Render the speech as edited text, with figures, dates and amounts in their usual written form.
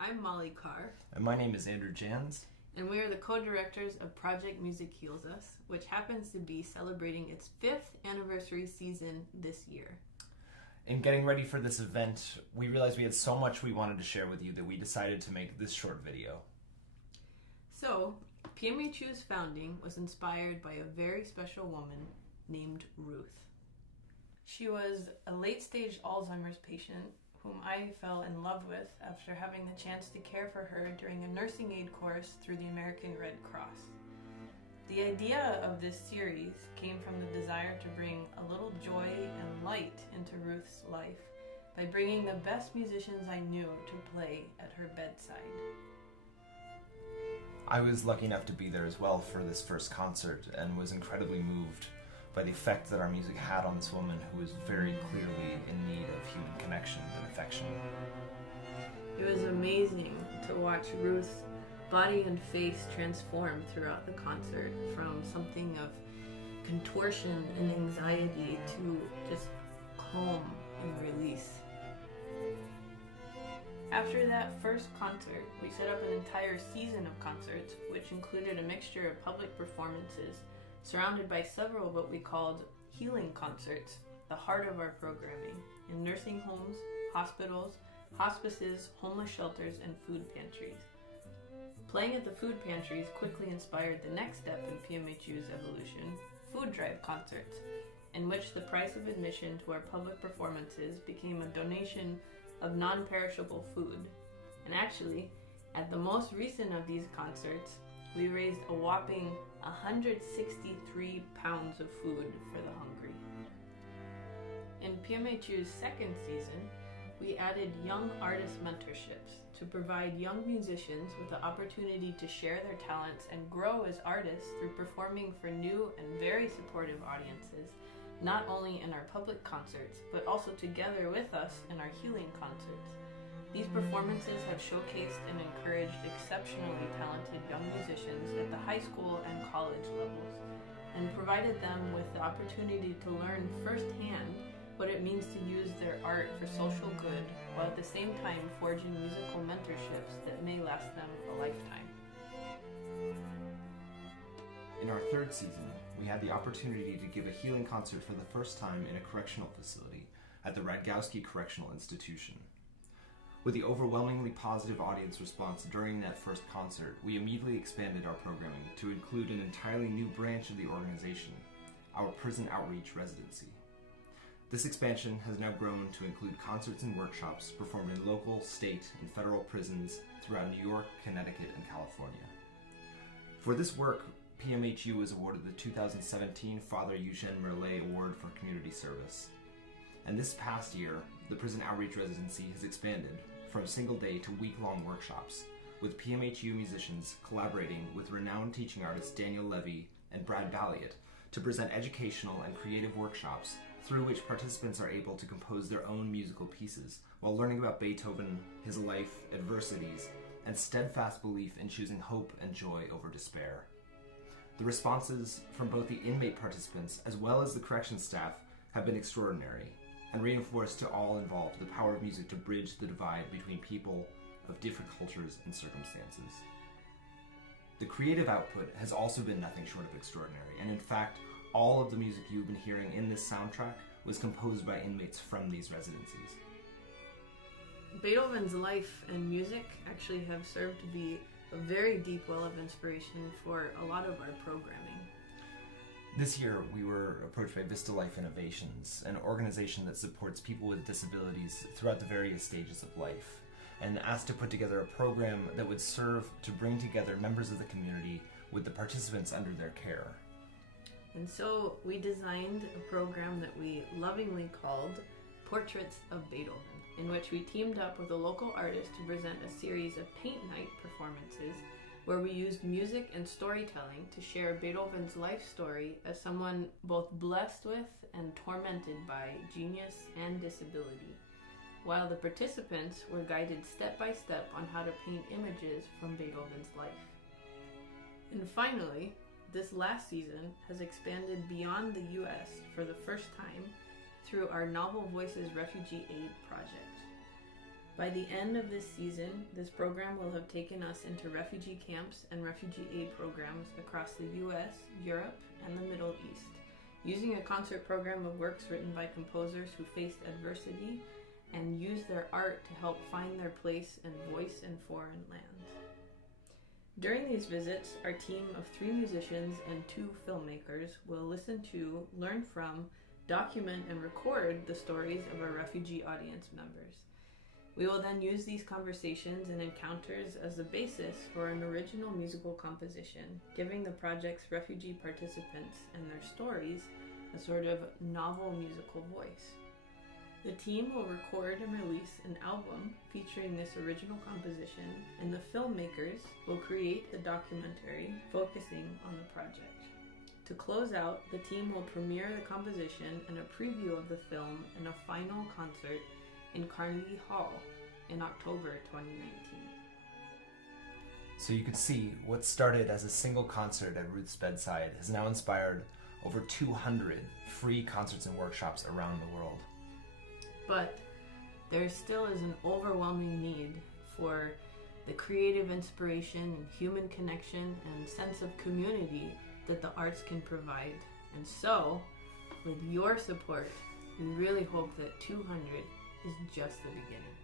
I'm Molly Carr. And my name is Andrew Jans. And we are the co-directors of Project Music Heals Us, which happens to be celebrating its 5th anniversary season this year. In getting ready for this event, we realized we had so much we wanted to share with you that we decided to make this short video. So, PMHU's founding was inspired by a very special woman named Ruth. She was a late-stage Alzheimer's patient whom I fell in love with after having the chance to care for her during a nursing aid course through the American Red Cross. The idea of this series came from the desire to bring a little joy and light into Ruth's life by bringing the best musicians I knew to play at her bedside. I was lucky enough to be there as well for this first concert and was incredibly moved by the effect that our music had on this woman who was very clearly in need of human connection and affection. It was amazing to watch Ruth's body and face transform throughout the concert from something of contortion and anxiety to just calm and release. After that first concert, we set up an entire season of concerts, which included a mixture of public performances surrounded by several what we called healing concerts, the heart of our programming, in nursing homes, hospitals, hospices, homeless shelters, and food pantries. Playing at the food pantries quickly inspired the next step in PMHU's evolution, food drive concerts, in which the price of admission to our public performances became a donation of non-perishable food. And actually, at the most recent of these concerts, we raised a whopping 163 pounds of food for the hungry. In PMHU's second season, we added young artist mentorships to provide young musicians with the opportunity to share their talents and grow as artists through performing for new and very supportive audiences, not only in our public concerts, but also together with us in our healing concerts. These performances have showcased and encouraged exceptionally talented young musicians at the high school and college levels, and provided them with the opportunity to learn firsthand what it means to use their art for social good, while at the same time forging musical mentorships that may last them a lifetime. In our third season, we had the opportunity to give a healing concert for the first time in a correctional facility at the Radgowski Correctional Institution. With the overwhelmingly positive audience response during that first concert, we immediately expanded our programming to include an entirely new branch of the organization, our Prison Outreach Residency. This expansion has now grown to include concerts and workshops performed in local, state, and federal prisons throughout New York, Connecticut, and California. For this work, PMHU was awarded the 2017 Father Eugène Merlet Award for Community Service. And this past year, the Prison Outreach Residency has expanded from single-day to week-long workshops, with PMHU musicians collaborating with renowned teaching artists Daniel Levy and Brad Balliot to present educational and creative workshops through which participants are able to compose their own musical pieces while learning about Beethoven, his life, adversities, and steadfast belief in choosing hope and joy over despair. The responses from both the inmate participants as well as the corrections staff have been extraordinary and reinforced to all involved the power of music to bridge the divide between people of different cultures and circumstances. The creative output has also been nothing short of extraordinary, and in fact, all of the music you've been hearing in this soundtrack was composed by inmates from these residencies. Beethoven's life and music actually have served to be a very deep well of inspiration for a lot of our programming. This year, we were approached by Vista Life Innovations, an organization that supports people with disabilities throughout the various stages of life, and asked to put together a program that would serve to bring together members of the community with the participants under their care. And so we designed a program that we lovingly called Portraits of Beethoven, in which we teamed up with a local artist to present a series of paint night performances where we used music and storytelling to share Beethoven's life story as someone both blessed with and tormented by genius and disability, while the participants were guided step by step on how to paint images from Beethoven's life. And finally, this last season has expanded beyond the US for the first time through our Novel Voices Refugee Aid project. By the end of this season, this program will have taken us into refugee camps and refugee aid programs across the US, Europe, and the Middle East, using a concert program of works written by composers who faced adversity and used their art to help find their place and voice in foreign lands. During these visits, our team of 3 musicians and 2 filmmakers will listen to, learn from, document, and record the stories of our refugee audience members. We will then use these conversations and encounters as the basis for an original musical composition, giving the project's refugee participants and their stories a sort of novel musical voice. The team will record and release an album featuring this original composition, and the filmmakers will create a documentary focusing on the project. To close out, the team will premiere the composition and a preview of the film in a final concert in Carnegie Hall in October 2019. So you could see what started as a single concert at Ruth's bedside has now inspired over 200 free concerts and workshops around the world. But there still is an overwhelming need for the creative inspiration and human connection and sense of community that the arts can provide. And so, with your support, we really hope that 200 is just the beginning.